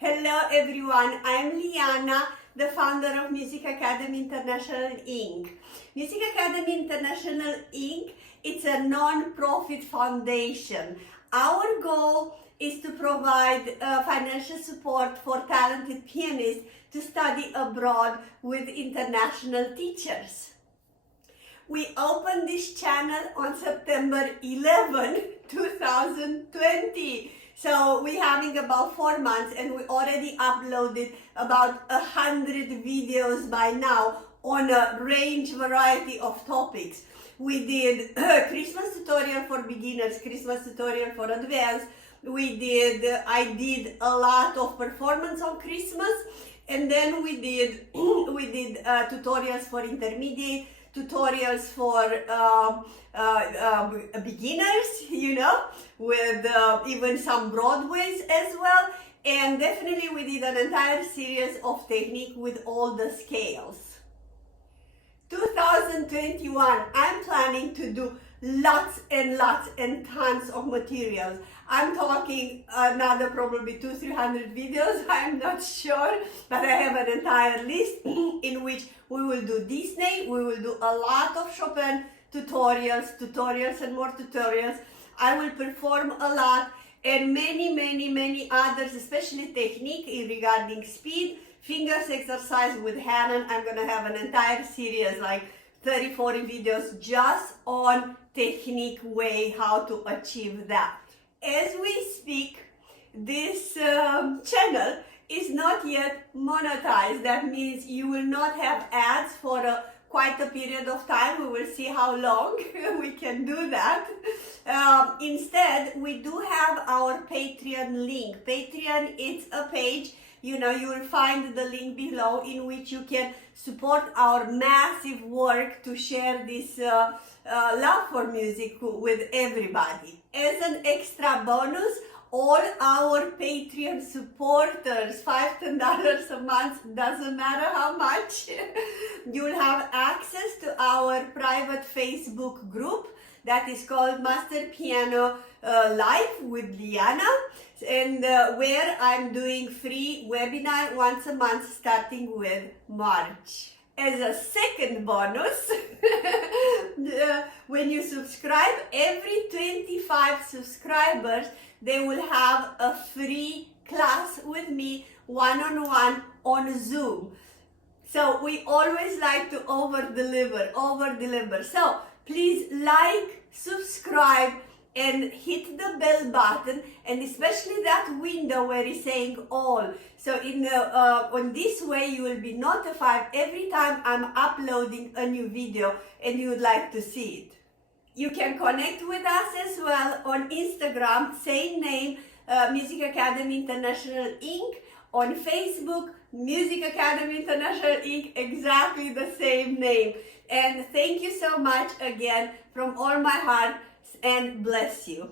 Hello everyone, I'm Liana, the founder of Music Academy International Inc. Music Academy International Inc. It's a non-profit foundation. Our goal is to provide financial support for talented pianists to study abroad with international teachers. We opened this channel on September 11, 2020. So we're having about 4 months and we already uploaded about 100 videos by now on a range variety of topics. We did Christmas tutorial for beginners, Christmas tutorial for advanced. I did a lot of performance on Christmas, and then we did tutorials for intermediate, tutorials for beginners, with even some Broadways as well. And definitely we did an entire series of technique with all the scales. 2021, I'm planning to do lots and lots and tons of materials. I'm talking another probably 200-300 videos, I'm not sure, but I have an entire list in which we will do Disney, we will do a lot of Chopin tutorials and more tutorials. I will perform a lot, and many others, especially technique regarding speed, fingers exercise with Hanon. I'm gonna have an entire series, like 30-40 videos just on technique way, how to achieve that. As we speak, this channel is not yet monetized. That means you will not have ads for quite a period of time. We will see how long we can do that. Instead, we do have our Patreon link. Patreon is a page, you will find the link below, in which you can support our massive work to share this love for music with everybody. As an extra bonus, all our Patreon supporters, $5-10 a month, doesn't matter how much, you'll have access to our private Facebook group that is called Master Piano Live with Liana, and where I'm doing free webinar once a month starting with March. As a second bonus, when you subscribe, every 25 subscribers, they will have a free class with me, one-on-one on Zoom. So we always like to over-deliver. So please like, subscribe, and hit the bell button, and especially that window where it's saying all. So on this way you will be notified every time I'm uploading a new video and you would like to see it. You can connect with us as well on Instagram, same name, Music Academy International Inc. On Facebook, Music Academy International Inc., exactly the same name. And thank you so much again from all my heart, and bless you.